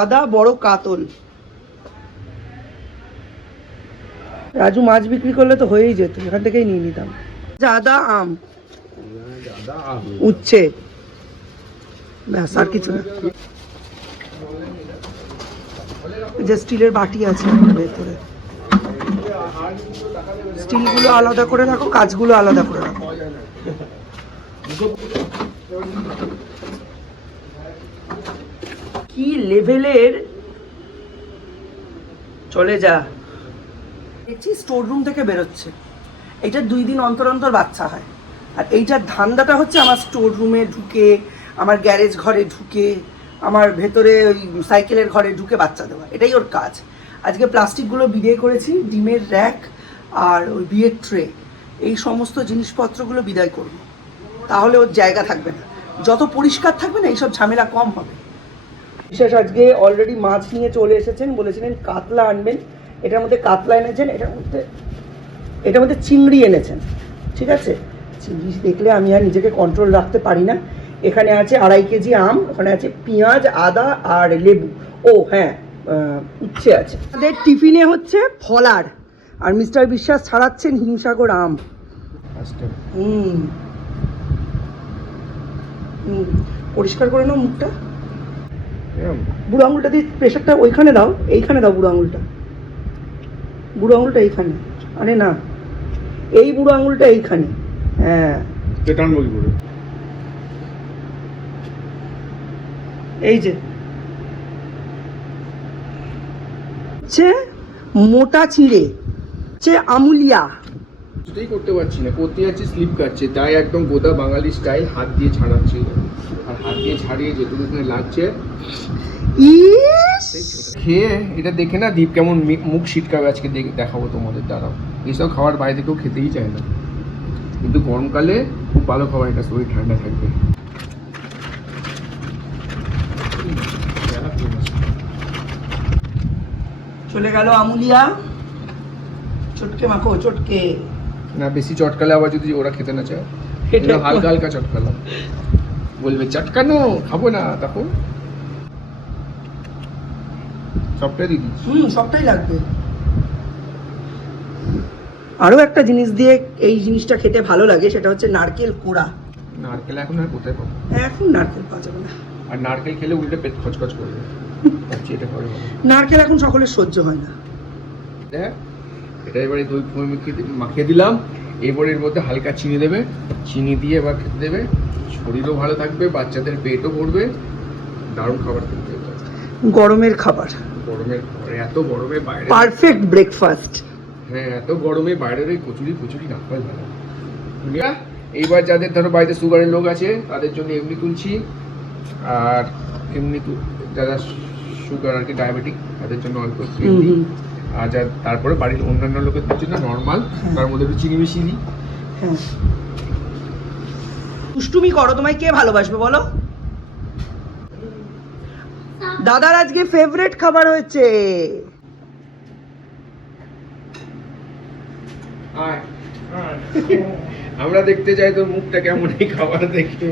আদা বড় কাতল। রাজু মাছ বিক্রি করলে তো হয়েই যেত, এখান থেকেই নিয়ে নিতাম। আদা আম উচ্ছে, ব্যাস আর কিছু না। যে স্টিলের বাটি আছে ভেতরে, স্টিলগুলো আলাদা করে রাখো, কাঁচগুলো আলাদা করে রাখো। কি লেভেলের চলে যা দেখছি, স্টোর রুম থেকে বেরোচ্ছে। এইটা 2 দিন অন্তর অন্তর বাচ্চা হয়, আর এইটার ধান্দাটা হচ্ছে আমার স্টোর রুমে ঢুকে, আমার গ্যারেজ ঘরে ঢুকে, আমার ভেতরে ওই সাইকেলের ঘরে ঢুকে বাচ্চা দেওয়া, এটাই ওর কাজ। আজকে প্লাস্টিকগুলো বিদায় করেছি, ডিমের র্যাক আর ওই বিয়ের ট্রে, এই সমস্ত জিনিসপত্রগুলো বিদায় করব, তাহলে ওর জায়গা থাকবে না। যত পরিষ্কার থাকবে না, এইসব ঝামেলা কম হবে। বিশেষ আজকে অলরেডি মাছ নিয়ে চলে এসেছেন, বলেছিলেন কাতলা আনবেন, এটার মধ্যে কাতলা এনেছেন, এটার মধ্যে চিংড়ি এনেছেন। ঠিক আছে, চিংড়ি দেখলে আমি আর নিজেকে কন্ট্রোল রাখতে পারি না। এখানে আছে 2.5 কেজি আম, ওখানে আছে পেঁয়াজ, আদা আর লেবু। ও হ্যাঁ, উচ্ছে আছে। আমাদের টিফিনে হচ্ছে ফলার, আর মিস্টার বিশ্বাস ছাড়াচ্ছেন হিমসাগর আম। পরিষ্কার করে নাও মুখটা, বুড়ো আঙুলটা দিয়ে প্রেশারটা ওইখানে দাও, এইখানে দাও বুড়ো আঙুলটা, বুড়ো আঙুলটা এইখানে। আরে না, এই বুড়ো আঙুলটা এইখানে। হ্যাঁ, এই যে হচ্ছে মোটা চিড়ে, হচ্ছে আমুলিয়া। কিছুতেই করতে পারছি না, করতে যাচ্ছি স্লিপ কাটছে, তাই একদম গোদা বাঙালি স্টাইল হাত দিয়ে ছাড়াচ্ছি, আর হাত দিয়ে ছাড়িয়ে যেটুকু লাগছে খেয়ে এটা দেখে না দীপ কেমন মুখ ছিটকাবে আজকে দেখাবো তোমাদের দ্বারাও। এইসব খাবার বাইরে কেউ খেতেই চায় না, কিন্তু গরমকালে খুব ভালো খাবার, এটা শরীর ঠান্ডা থাকবে। চলে গেল আমুলিয়া, চটকে মাখো চটকে। না বেশি চটকালে আবার যদি ওরা খেতে না চায়, হালকা হালকা চটকালাম, বলবে চটকানো খাবো না, তখন সবটাই দিদি। সবটাই লাগবে। আরো একটা জিনিস দিয়ে এই জিনিসটা খেতে ভালো লাগে, সেটা হচ্ছে নারকেল কোড়া। নারকেল এখন আর কোথায় পাবো? এখন নারকেল পাওয়া যাবে না, আর নারকেল খেলে উল্টে পেট খচখচ করবে। এটা করে নারকেল এখন সকলের সহ্য হয় না। দেখ, এটা এবারে দই মাখিয়ে দিলাম, এবারে এর মধ্যে হালকা চিনি দেবে, চিনি দিয়ে এবার খেতে দেবে, শরীরও ভালো থাকবে, বাচ্চাদের পেটও ভরবে, দারুণ খাবার খেতে দেবে। গরমের খাবার, গরমের খাবার, এত গরমে বাইরে পারফেক্ট ব্রেকফাস্ট। হ্যাঁ, এত গরমে বাইরের ওই কচুরি না খাওয়াই ভালো। এইবার যাদের ধরো বাড়িতে সুগারের লোক আছে তাদের জন্য এমনি তুলছি, আর এমনি যারা সুগার আর কি ডায়াবেটিক তাদের জন্য অল্প এমনি, আর যা তারপরে বাড়ির অন্যান্য লোকেদের জন্য নর্মাল, তার মধ্যে একটু চিনি মিশিয়ে দিই। হ্যাঁ, দুষ্টুমি করো, তোমায় কে ভালোবাসবে বলো? দাদার আজকে ফেভারিট খাবার হয়েছে। আমরা দেখতে চাই তোর মুখটা কেমন এই খাবার দেখে।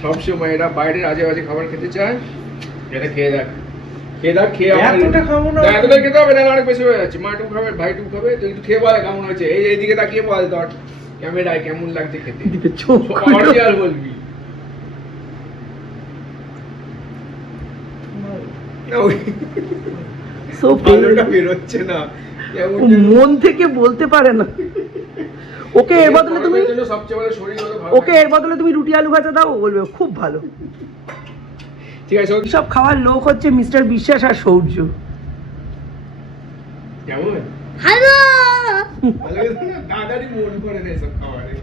সবসময় এরা বাইরের আজে বাজে খাবার খেতে চায়, এটা খেয়ে দেখ, এতটা খাবো না, এতটা খেতে হবে না, অনেক বেশি হয়ে যাচ্ছে। মাটুক খাবে, ভাইটুক খাবে, তো একটু খেয়ে বল কেমন হয়েছে। এইদিকে তাকিয়ে বল তোর ক্যামেরায় কেমন লাগছে খেতে, আর বলবি। বেরোচ্ছে না, মন থেকে বলতে পারে না। ওকে এর বদলে তুমি রুটি আলু ভাজা দাও, বলবে খুব ভালো। ঠিক আছে, সব খাওয়ার লোক হচ্ছে মিস্টার বিশ্বাস আর সৌর্য। কেমন দাদারই মন করে না এসব খাবারে।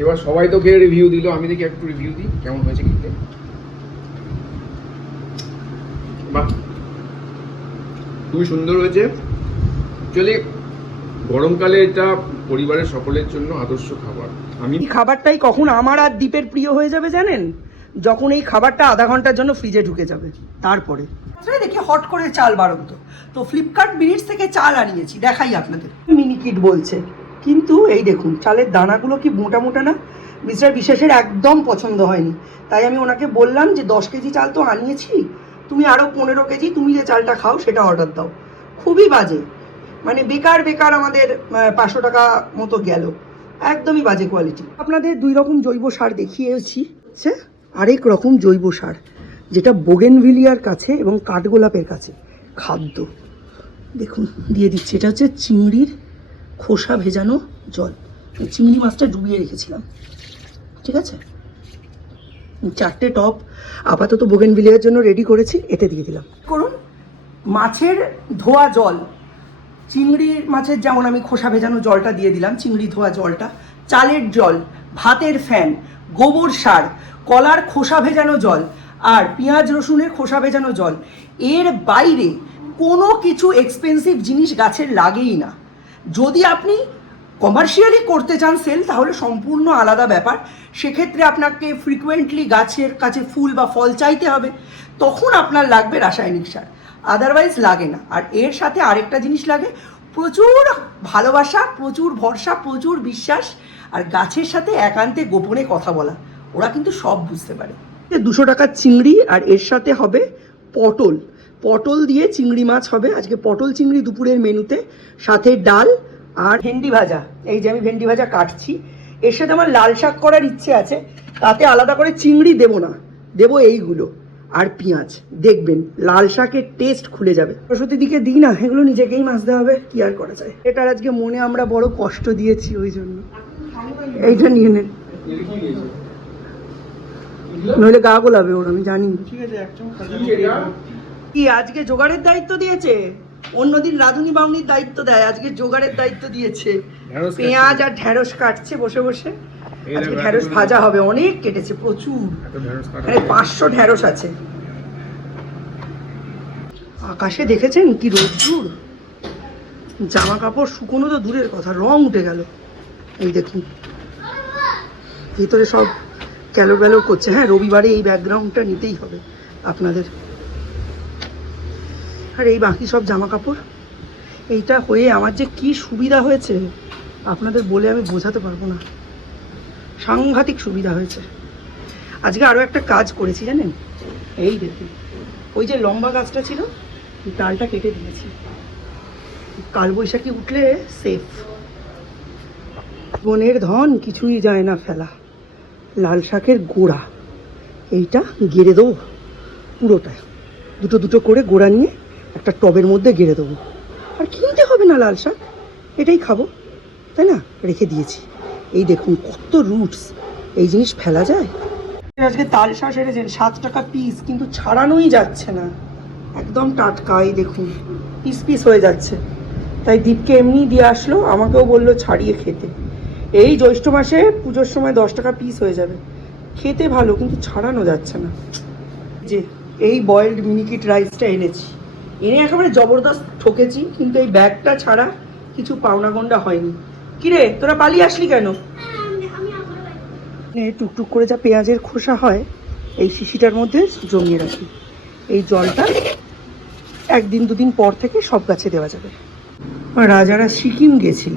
এবার সবাই তো খেয়ে রিভিউ দিল, আমি দেখি একটু রিভিউ দিই কেমন হয়েছে খেতে। বাহ, খুবই সুন্দর হয়েছে। অ্যাকচুয়ালি গরমকালে এটা পরিবারের সকলের জন্য আদর্শ খাবার। এই খাবারটাই কখন আমার আর দীপের প্রিয় হয়ে যাবে জানেন? যখন এই খাবারটা আধা ঘন্টার জন্য ফ্রিজে ঢুকে যাবে। তারপরে দেখি হট করে চাল বাড়ন্ত, তো ফ্লিপকার্ট মিনিটস থেকে চাল আনিয়েছি, দেখাই আপনাদের। মিনি কিট বলছে, কিন্তু এই দেখুন চালের দানাগুলো কি মোটা মোটা না, মিস্টার বিশ্বাসের একদম পছন্দ হয়নি, তাই আমি ওনাকে বললাম যে 10 কেজি চাল তো আনিয়েছি, তুমি আরও 15 কেজি তুমি যে চালটা খাও সেটা অর্ডার দাও। খুবই বাজে, মানে বেকার বেকার আমাদের 500 টাকা মতো গেল, একদমই বাজে কোয়ালিটি। আপনাদের 2 রকম জৈব সার দেখিয়েছি, আরেক রকম জৈব সার যেটা বোগেনভিলিয়ার কাছে এবং কাঠগোলাপের কাছে খাদ্য। দেখুন দিয়ে দিচ্ছি, এটা হচ্ছে চিংড়ির খোসা ভেজানো জল, চিংড়ি মাছটা ডুবিয়ে রেখেছিলাম, ঠিক আছে। 4টে টব আপাতত বোগেনভিলিয়ার জন্য রেডি করেছি, এতে দিয়ে দিলাম। করুন মাছের ধোয়া জল, চিংড়ি মাছের যেমন আমি খোসা ভেজানো জলটা দিয়ে দিলাম, চিংড়ি ধোয়া জলটা, চালের জল, ভাতের ফ্যান, গোবর সার, কলার খোসা ভেজানো জল আর পেঁয়াজ রসুনের খোসা ভেজানো জল। এর বাইরে কোনো কিছু এক্সপেন্সিভ জিনিস গাছের লাগেই না। যদি আপনি কমার্শিয়ালি করতে চান সেল, তাহলে সম্পূর্ণ আলাদা ব্যাপার, সেক্ষেত্রে আপনাকে ফ্রিকুয়েন্টলি গাছের কাছে ফুল বা ফল চাইতে হবে, তখন আপনার লাগবে রাসায়নিক সার, আদারওয়াইজ লাগে না। আর এর সাথে আরেকটা জিনিস লাগে, প্রচুর ভালোবাসা, প্রচুর ভরসা, প্রচুর বিশ্বাস, আর গাছের সাথে একান্তে গোপনে কথা বলা, ওরা কিন্তু সব বুঝতে পারে। 200 টাকার চিংড়ি, আর এর সাথে হবে পটল, পটল দিয়ে চিংড়ি মাছ হবে আজকে, পটল চিংড়ি দুপুরের মেনুতে, সাথে ডাল আর ভেন্ডি ভাজা। এই যে আমি ভেন্ডি ভাজা কাটছি, এর সাথে আমার লাল শাক করার ইচ্ছে আছে, তাতে আলাদা করে চিংড়ি দেবো না, দেবো এইগুলো আর পেঁয়াজ, দেখবেন লাল শাকের টেস্ট খুলে যাবে। সরস্বতী দিকে দিই না, এগুলো নিজেকেই মাজতে হবে, কি আর করা যায়। এটার আজকে মনে আমরা বড় কষ্ট দিয়েছি, ওই জন্য এইটা নিয়ে নেন, নইলে গা গোলাবে ওর, আমি জানি। কি আজকে জোগাড়ের দায়িত্ব দিয়েছে, অন্যদিন রাধুনি বাউনির দায়িত্ব দেয়, আজকে জোগাড়ের দায়িত্ব দিয়েছে। পেঁয়াজ আর ঢ্যাঁড়স কাটছে বসে বসে, আজকে ঢ্যাঁড়স ভাজা হবে, অনেক কেটেছে প্রচুর, মানে 500 ঢ্যাঁড়স আছে। আকাশে দেখেছেন কি রোদ্দুর, জামা কাপড় শুকোনো তো দূরের কথা, রং উঠে গেল। এই দেখুন ভিতরে সব ক্যালোর ব্যালোর করছে। হ্যাঁ, রবিবারে এই ব্যাকগ্রাউন্ডটা নিতেই হবে আপনাদের। আর এই বাকি সব জামা কাপড়, এইটা হয়ে আমার যে কি সুবিধা হয়েছে আপনাদের বলে আমি বোঝাতে পারবো না, সাংঘাতিক সুবিধা হয়েছে। আজকে আরও একটা কাজ করেছি জানেন, এই দেখুন ওই যে লম্বা গাছটা ছিল, ডালটা কেটে দিয়েছি, কালবৈশাখী উঠলে সেফ। বনের ধন কিছুই যায় না ফেলা, লাল শাকের গোড়া এইটা গেড়ে দেবো পুরোটা, দুটো দুটো করে গোড়া নিয়ে একটা টবের মধ্যে গেড়ে দেবো, আর কিনতে হবে না লাল শাক, এটাই খাবো, তাই না, রেখে দিয়েছি। এই দেখুন কত রুটস, এই জিনিস ফেলা যায়। আজকে তাল শাঁস এনেছেন 7 টাকা পিস, কিন্তু ছাড়ানোই যাচ্ছে না, একদম টাটকা, এই দেখুন পিস পিস হয়ে যাচ্ছে। তাই দীপকে এমনি দিয়ে আসলো, আমাকেও বললো ছাড়িয়ে খেতে। এই জ্যৈষ্ঠ মাসে পুজোর সময় 10 টাকা পিস হয়ে যাবে, খেতে ভালো কিন্তু ছাড়ানো যাচ্ছে না। যে এই বয়েলড মিনিকিট রাইসটা এনেছি, এনে একেবারে জবরদস্ত ঠকেছি, কিন্তু এই ব্যাগটা ছাড়া কিছু পাওনা গন্ডা হয়নি। কিরে তোরা পালিয়ে আসলি কেন? টুকটুক করে যা পেঁয়াজের খোসা হয় এই শিশিটার মধ্যে জমিয়ে রাখি, এই জলটা 1 দিন 2 দিন পর থেকে সব গাছে দেওয়া যাবে। রাজারা সিকিম গেছিল,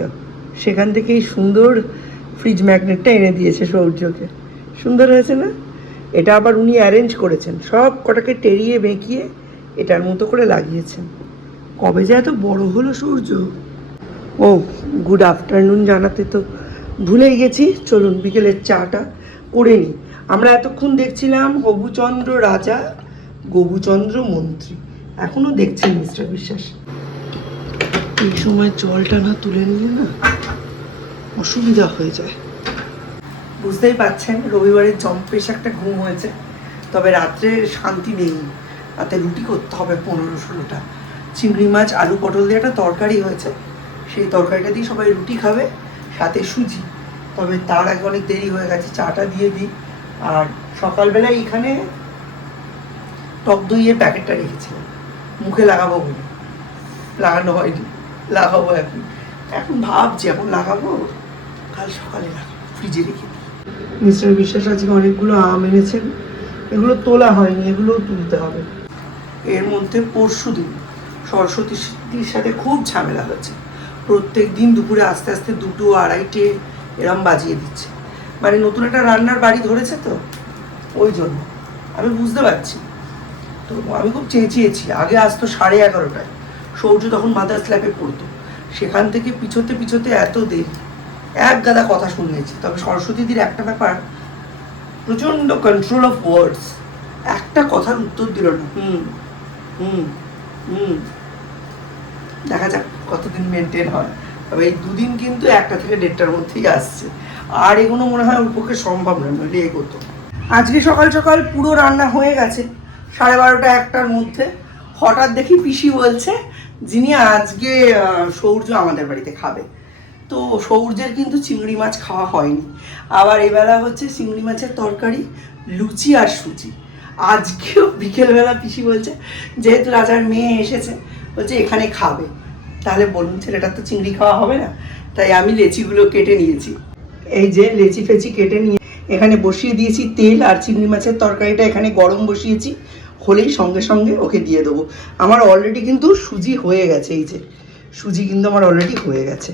সেখান থেকে এই সুন্দর ফ্রিজ ম্যাগনেটটা এনে দিয়েছে সৌর্যকে, সুন্দর হয়েছে না? এটা আবার উনি অ্যারেঞ্জ করেছেন, সব কটাকে টেরিয়ে বেঁকিয়ে এটার মতো করে লাগিয়েছেন। কবে যে এত বড় হলো সূর্য। ও গুড আফটারনুন জানাতে তো ভুলেই গেছি, চলুন বিকেলের চাটা করে নিই। আমরা এতক্ষণ দেখছিলাম হবুচন্দ্র রাজা, গবুচন্দ্র মন্ত্রী, এখনও দেখছেন মিস্টার বিশ্বাস। এই সময় জলটা না তুলে নিলে না অসুবিধা হয়ে যায়। বুঝতেই পারছেন রবিবারের জম্পেশ একটা ঘুম হয়েছে, তবে রাত্রে শান্তি নেই, রাতে রুটি করতে হবে 15-16টা। চিংড়ি মাছ আলু পটল দিয়ে একটা তরকারি হয়েছে, সেই তরকারিটা দিয়ে সবাই রুটি খাবে, সাথে সুজি। তবে তার আগে অনেক দেরি হয়ে গেছে, চাটা দিয়ে দিই। আর সকালবেলায় এখানে টক দইয়ের প্যাকেটটা রেখেছিলাম, মুখে লাগাবো বলে, লাগানো হয়নি, লাগাবো এখন। এখন ভাবছি এখন লাগাবো, কাল সকালে লাগাবো, ফ্রিজে রেখে দিই। মিস্টার বিশ্বাস আজকে অনেকগুলো আম এনেছেন, এগুলো তোলা হয়নি, এগুলোও তুলতে হবে। এর মধ্যে পরশুদিন সরস্বতীর সাথে খুব ঝামেলা হয়েছে, প্রত্যেক দিন দুপুরে আস্তে আস্তে 2, 2:30 এরম বাজিয়ে দিচ্ছে। মানে নতুন একটা রান্নার বাড়ি ধরেছে তো, ওই জন্য আমি বুঝতে পারছি। তো আমি খুব চেঁচিয়েছি। আগে আসতো 11:30টায়, সৌর্য তখন মাদার স্ল্যাপে পড়তো, সেখান থেকে পিছোতে পিছোতে এত দেরি, এক গাদা কথা শুনিয়েছি। তবে সরস্বতীদির একটা ব্যাপার, প্রচণ্ড কন্ট্রোল অফ ওয়ার্ডস, একটা কথার উত্তর দিল না। হুম হুম হুম, দেখা যাক কতদিন মেনটেন হয়। তবে এই দুদিন কিন্তু 1টা থেকে 1:30টার মধ্যেই আসছে, আর এগুলো মনে হয় ওর পক্ষে সম্ভব নয়, নইলে এগোতো। আজকে সকাল সকাল পুরো রান্না হয়ে গেছে 12:30 1টার মধ্যে। হঠাৎ দেখি পিসি বলছে যিনি আজকে সৌর্য আমাদের বাড়িতে খাবে। তো সৌর্যের কিন্তু চিংড়ি মাছ খাওয়া হয়নি, আবার এবেলা হচ্ছে চিংড়ি মাছের তরকারি, লুচি আর সুজি। আজকেও বিকেলবেলা পিসি বলছে যেহেতু রাজার মেয়ে এসেছে, বলছে এখানে খাবে, তাহলে বলুন ছেলেটার তো চিংড়ি খাওয়া হবে না। তাই আমি লেচিগুলো কেটে নিয়েছি, এই যে লেচি ফেচি কেটে নিয়ে এখানে বসিয়ে দিয়েছি তেল, আর চিংড়ি মাছের তরকারিটা এখানে গরম বসিয়েছি, হলেই সঙ্গে সঙ্গে ওকে দিয়ে দেবো। আমার অলরেডি কিন্তু সুজি হয়ে গেছে, এই যে সুজি কিন্তু আমার অলরেডি হয়ে গেছে।